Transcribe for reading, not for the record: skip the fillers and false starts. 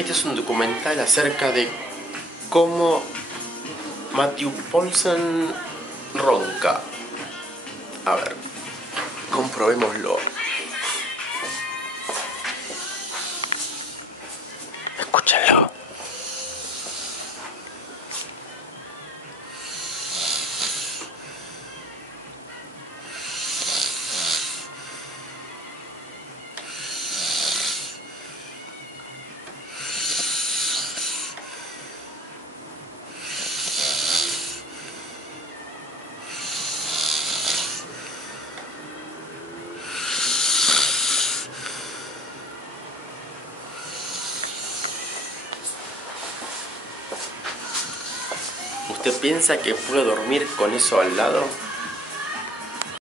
Este es un documental acerca de cómo Matthew Poulsen ronca. A ver, comprobémoslo. Escúchenlo. ¿Usted piensa que puede dormir con eso al lado?